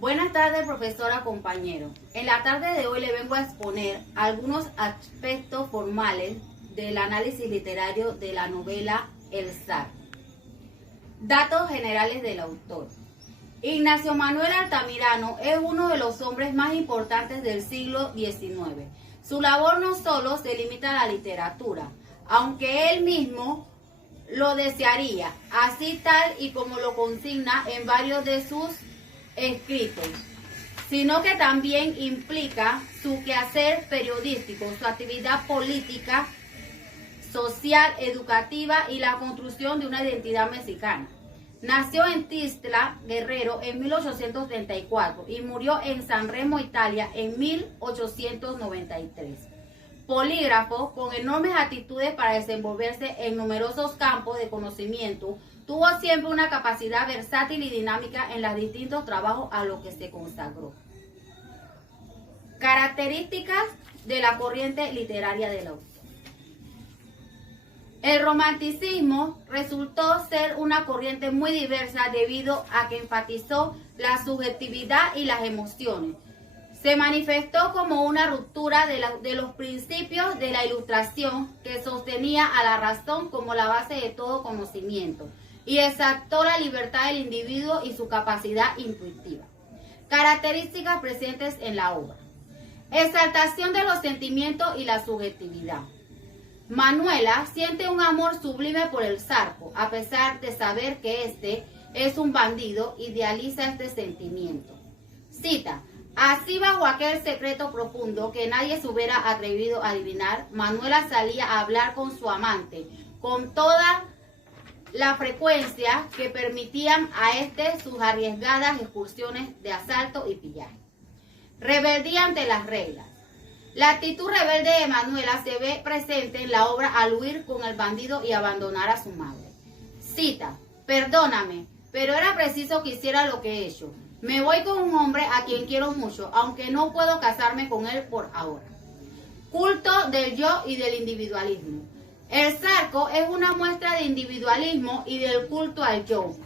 Buenas tardes, profesora, compañero. En la tarde de hoy le vengo a exponer algunos aspectos formales del análisis literario de la novela El Zarco. Datos generales del autor. Ignacio Manuel Altamirano es uno de los hombres más importantes del siglo XIX. Su labor no solo se limita a la literatura, aunque él mismo lo desearía, así tal y como lo consigna en varios de sus escritos, sino que también implica su quehacer periodístico, su actividad política, social, educativa y la construcción de una identidad mexicana. Nació en Tistla, Guerrero, en 1834 y murió en San Remo, Italia, en 1893. Polígrafo, con enormes aptitudes para desenvolverse en numerosos campos de conocimiento, tuvo siempre una capacidad versátil y dinámica en los distintos trabajos a los que se consagró. Características de la corriente literaria del autor. El romanticismo resultó ser una corriente muy diversa debido a que enfatizó la subjetividad y las emociones. Se manifestó como una ruptura de los principios de la Ilustración que sostenía a la razón como la base de todo conocimiento y exaltó la libertad del individuo y su capacidad intuitiva. Características presentes en la obra. Exaltación de los sentimientos y la subjetividad. Manuela siente un amor sublime por el Zarco, a pesar de saber que este es un bandido, idealiza este sentimiento. Cita: así, bajo aquel secreto profundo que nadie se hubiera atrevido a adivinar, Manuela salía a hablar con su amante, con toda la frecuencia que permitían a este sus arriesgadas excursiones de asalto y pillaje. Rebeldía ante las reglas. La actitud rebelde de Manuela se ve presente en la obra al huir con el bandido y abandonar a su madre. Cita: perdóname, pero era preciso que hiciera lo que he hecho. Me voy con un hombre a quien quiero mucho, aunque no puedo casarme con él por ahora. Culto del yo y del individualismo. El Zarco es una muestra de individualismo y del culto al yo.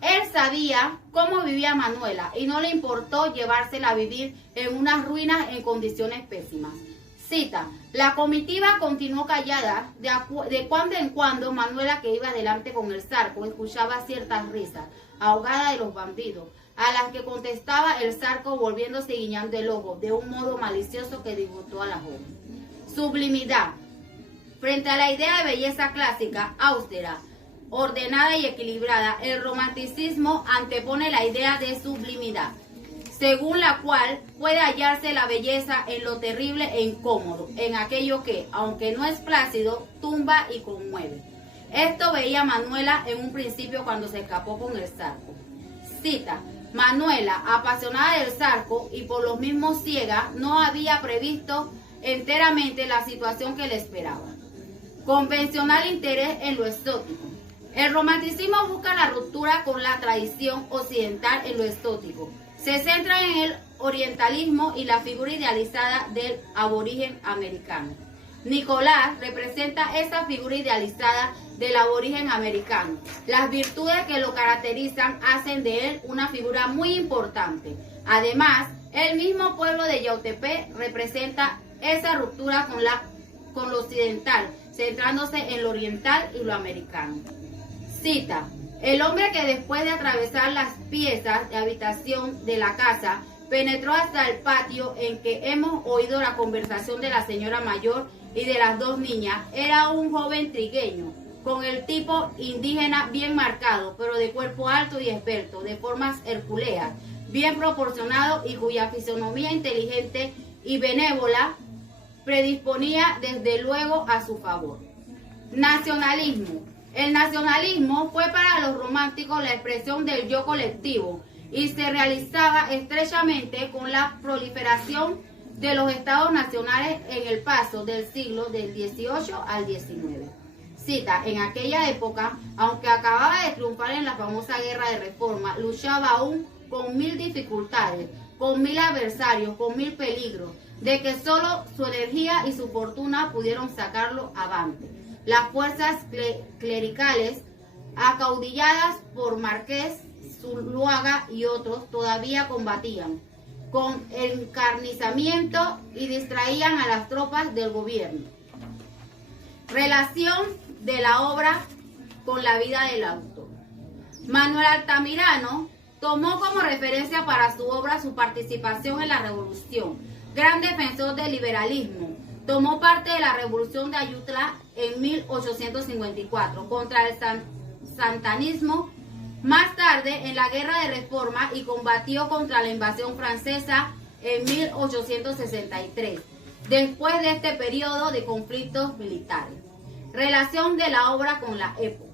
Él sabía cómo vivía Manuela y no le importó llevársela a vivir en unas ruinas en condiciones pésimas. Cita: la comitiva continuó callada. De cuando en cuando Manuela, que iba adelante con el Zarco, escuchaba ciertas risas ahogadas de los bandidos, a las que contestaba el Zarco volviéndose y guiñando el ojo de un modo malicioso que disgustó a la joven. Sublimidad. Frente a la idea de belleza clásica, austera, ordenada y equilibrada, el romanticismo antepone la idea de sublimidad, según la cual puede hallarse la belleza en lo terrible e incómodo, en aquello que, aunque no es plácido, tumba y conmueve. Esto veía Manuela en un principio cuando se escapó con el Zarco. Cita: Manuela, apasionada del Zarco y por lo mismo ciega, no había previsto enteramente la situación que le esperaba. Convencional interés en lo exótico. El romanticismo busca la ruptura con la tradición occidental en lo exótico. Se centra en el orientalismo y la figura idealizada del aborigen americano. Nicolás representa esa figura idealizada del aborigen americano. Las virtudes que lo caracterizan hacen de él una figura muy importante. Además, el mismo pueblo de Yautepec representa esa ruptura con lo occidental, centrándose en lo oriental y lo americano. Cita: el hombre que después de atravesar las piezas de habitación de la casa, penetró hasta el patio en que hemos oído la conversación de la señora mayor y de las dos niñas, era un joven trigueño, con el tipo indígena bien marcado, pero de cuerpo alto y esbelto, de formas hercúleas, bien proporcionado y cuya fisonomía inteligente y benévola predisponía desde luego a su favor. Nacionalismo. El nacionalismo fue para los románticos la expresión del yo colectivo y se realizaba estrechamente con la proliferación de los estados nacionales en el paso del siglo del XVIII al XIX. Cita: en aquella época, aunque acababa de triunfar en la famosa guerra de reforma, luchaba aún con 1000 dificultades, con 1000 adversarios, con 1000 peligros, de que solo su energía y su fortuna pudieron sacarlo avante. Las fuerzas clericales, acaudilladas por Marqués Zuluaga y otros todavía combatían con encarnizamiento y distraían a las tropas del gobierno. Relación de la obra con la vida del autor. Manuel Altamirano tomó como referencia para su obra su participación en la revolución. Gran defensor del liberalismo, tomó parte de la revolución de Ayutla en 1854 contra el santanismo. Más tarde en la Guerra de Reforma y combatió contra la invasión francesa en 1863, después de este periodo de conflictos militares. Relación de la obra con la época.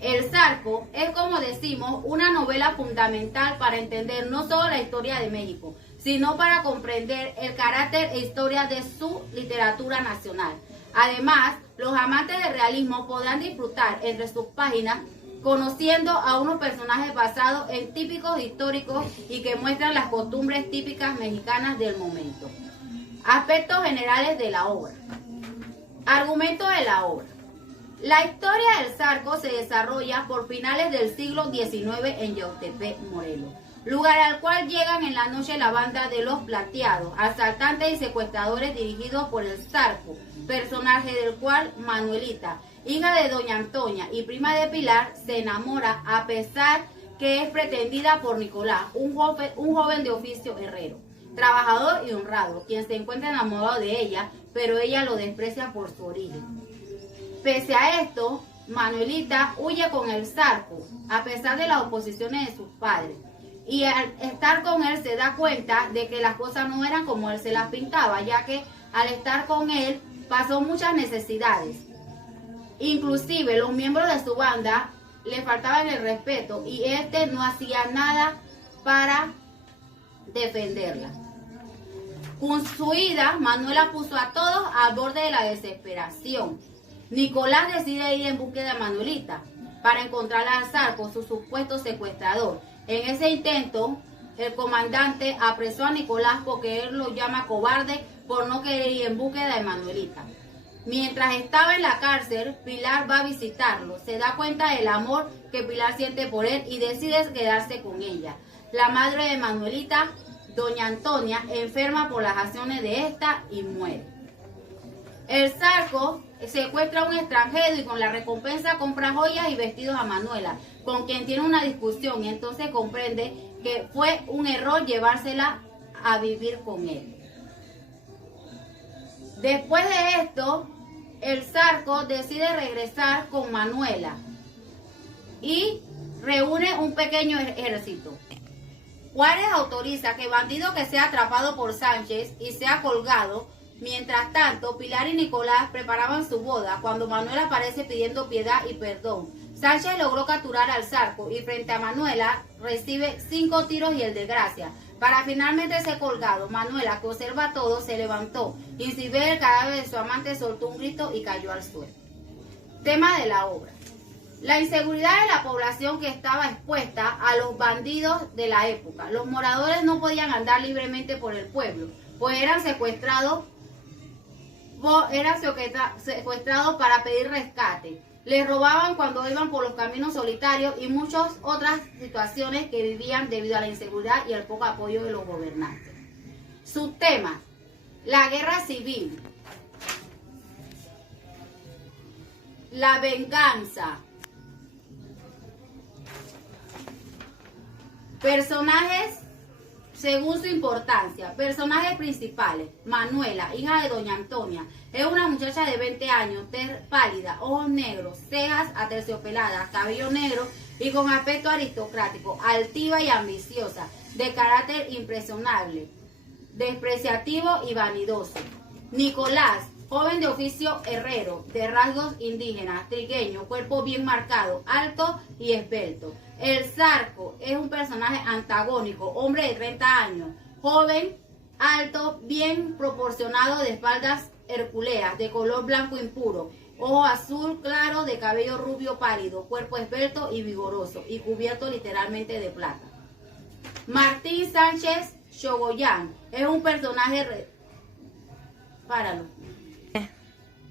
El Zarco es, como decimos, una novela fundamental para entender no solo la historia de México, sino para comprender el carácter e historia de su literatura nacional. Además, los amantes del realismo podrán disfrutar entre sus páginas conociendo a unos personajes basados en típicos históricos y que muestran las costumbres típicas mexicanas del momento. Aspectos generales de la obra. Argumento de la obra. La historia del Zarco se desarrolla por finales del siglo XIX en Yautepec, Morelos, lugar al cual llegan en la noche la banda de los Plateados, asaltantes y secuestradores dirigidos por el Zarco, personaje del cual Manuelita, hija de doña Antonia y prima de Pilar, se enamora a pesar que es pretendida por Nicolás, un joven de oficio herrero, trabajador y honrado, quien se encuentra enamorado de ella, pero ella lo desprecia por su origen. Pese a esto, Manuelita huye con el Zarco, a pesar de las oposiciones de sus padres, y al estar con él se da cuenta de que las cosas no eran como él se las pintaba, ya que al estar con él pasó muchas necesidades. Inclusive los miembros de su banda le faltaban el respeto y este no hacía nada para defenderla. Con su ida, Manuela puso a todos al borde de la desesperación. Nicolás decide ir en búsqueda de Manuelita para encontrar al Zarco, su supuesto secuestrador. En ese intento, el comandante apresó a Nicolás porque él lo llama cobarde por no querer ir en búsqueda de Manuelita. Mientras estaba en la cárcel, Pilar va a visitarlo. Se da cuenta del amor que Pilar siente por él y decide quedarse con ella. La madre de Manuelita, doña Antonia, enferma por las acciones de esta y muere. El Zarco secuestra a un extranjero y con la recompensa compra joyas y vestidos a Manuela, con quien tiene una discusión y entonces comprende que fue un error llevársela a vivir con él. Después de esto, el Zarco decide regresar con Manuela y reúne un pequeño ejército. Juárez autoriza que el bandido que sea atrapado por Sánchez y sea colgado. Mientras tanto, Pilar y Nicolás preparaban su boda cuando Manuel aparece pidiendo piedad y perdón. Sánchez logró capturar al Zarco y frente a Manuela recibe 5 tiros y el de gracia. Para finalmente ser colgado, Manuela, que observa todo, se levantó y sin ver el cadáver de su amante soltó un grito y cayó al suelo. Tema de la obra. La inseguridad de la población que estaba expuesta a los bandidos de la época. Los moradores no podían andar libremente por el pueblo, pues eran secuestrados para pedir rescate. Les robaban cuando iban por los caminos solitarios y muchas otras situaciones que vivían debido a la inseguridad y el poco apoyo de los gobernantes. Sus temas: la guerra civil, la venganza, personajes según su importancia. Personajes principales: Manuela, hija de doña Antonia, es una muchacha de 20 años, tez pálida, ojos negros, cejas aterciopeladas, cabello negro y con aspecto aristocrático, altiva y ambiciosa, de carácter impresionable, despreciativo y vanidoso. Nicolás, joven de oficio herrero, de rasgos indígenas, trigueño, cuerpo bien marcado, alto y esbelto. El Zarco es un personaje antagónico, hombre de 30 años, joven, alto, bien proporcionado, de espaldas hercúleas, de color blanco impuro, ojo azul claro, de cabello rubio pálido, cuerpo esbelto y vigoroso, y cubierto literalmente de plata. Martín Sánchez Chogoyán es un personaje... Páralo.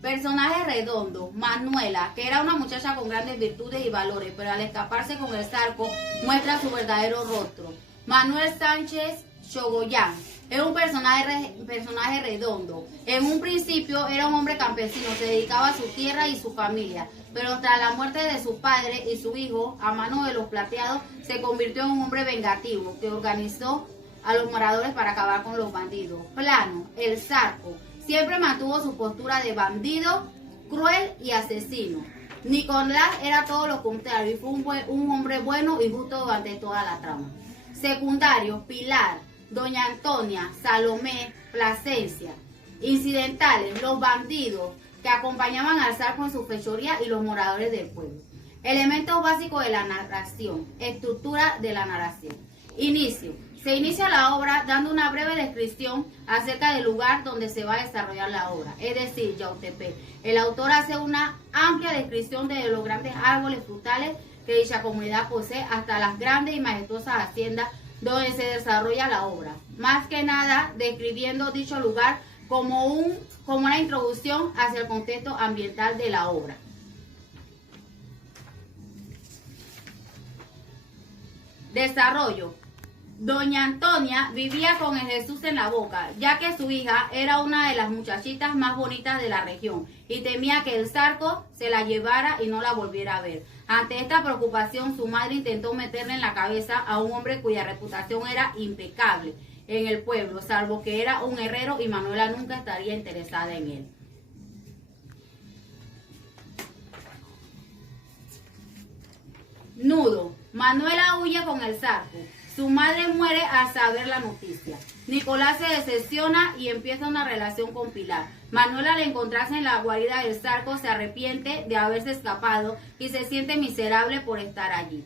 Personaje redondo, Manuela, que era una muchacha con grandes virtudes y valores, pero al escaparse con el Zarco muestra su verdadero rostro. Manuel Sánchez Chogoyán es un personaje redondo. En un principio era un hombre campesino, se dedicaba a su tierra y su familia, pero tras la muerte de su padre y su hijo, a mano de los plateados, se convirtió en un hombre vengativo que organizó a los moradores para acabar con los bandidos. Plano, el Zarco, siempre mantuvo su postura de bandido, cruel y asesino. Nicolás era todo lo contrario y fue un hombre bueno y justo durante toda la trama. Secundario, Pilar, Doña Antonia, Salomé, Plasencia. Incidentales, los bandidos que acompañaban al Zarco en su fechoría y los moradores del pueblo. Elementos básicos de la narración, estructura de la narración. Inicio. Se inicia la obra dando una breve descripción acerca del lugar donde se va a desarrollar la obra, es decir, Yautepec. El autor hace una amplia descripción de los grandes árboles frutales que dicha comunidad posee hasta las grandes y majestuosas haciendas donde se desarrolla la obra. Más que nada, describiendo dicho lugar como una introducción hacia el contexto ambiental de la obra. Desarrollo. Doña Antonia vivía con el Jesús en la boca, ya que su hija era una de las muchachitas más bonitas de la región y temía que el Zarco se la llevara y no la volviera a ver. Ante esta preocupación, su madre intentó meterle en la cabeza a un hombre cuya reputación era impecable en el pueblo, salvo que era un herrero y Manuela nunca estaría interesada en él. Nudo. Manuela huye con el Zarco. Su madre muere al saber la noticia. Nicolás se decepciona y empieza una relación con Pilar. Manuela, al encontrarse en la guarida del Zarco, se arrepiente de haberse escapado y se siente miserable por estar allí.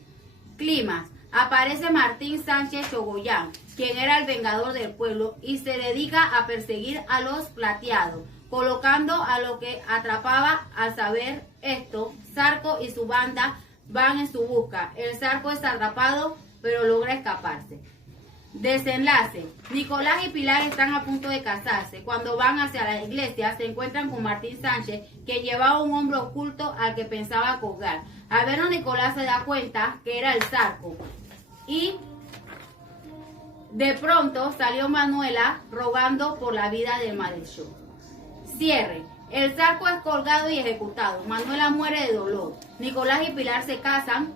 Clímax. Aparece Martín Sánchez Chogoyán, quien era el vengador del pueblo, y se dedica a perseguir a los plateados, colocando a lo que atrapaba. Al saber esto, Zarco y su banda van en su busca. El Zarco es atrapado, pero logra escaparse. Desenlace. Nicolás y Pilar están a punto de casarse. Cuando van hacia la iglesia, se encuentran con Martín Sánchez, que llevaba un hombre oculto al que pensaba colgar. Al verlo, Nicolás se da cuenta que era el Zarco. Y de pronto salió Manuela rogando por la vida del malhechor. Cierre. El Zarco es colgado y ejecutado. Manuela muere de dolor. Nicolás y Pilar se casan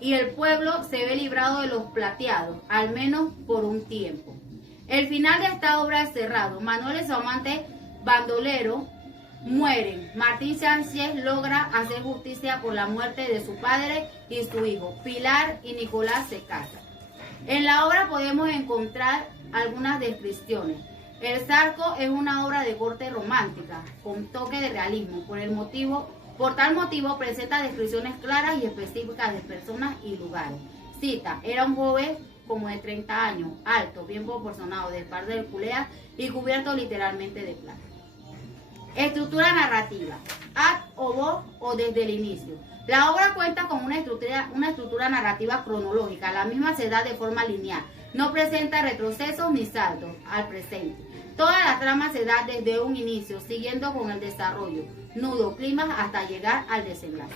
y el pueblo se ve librado de los plateados, al menos por un tiempo. El final de esta obra es cerrado. Manuel y su amante bandolero mueren. Martín Sánchez logra hacer justicia por la muerte de su padre y su hijo. Pilar y Nicolás se casan. En la obra podemos encontrar algunas descripciones. El Zarco es una obra de corte romántica, con toque de realismo. Por tal motivo presenta descripciones claras y específicas de personas y lugares. Cita: era un joven como de 30 años, alto, bien proporcionado, de espalda hercúlea y cubierto literalmente de plata. Estructura narrativa. Ad hoc o desde el inicio. La obra cuenta con una estructura narrativa cronológica. La misma se da de forma lineal. No presenta retrocesos ni saltos al presente. Toda la trama se da desde un inicio, siguiendo con el desarrollo, nudo, clímax, hasta llegar al desenlace.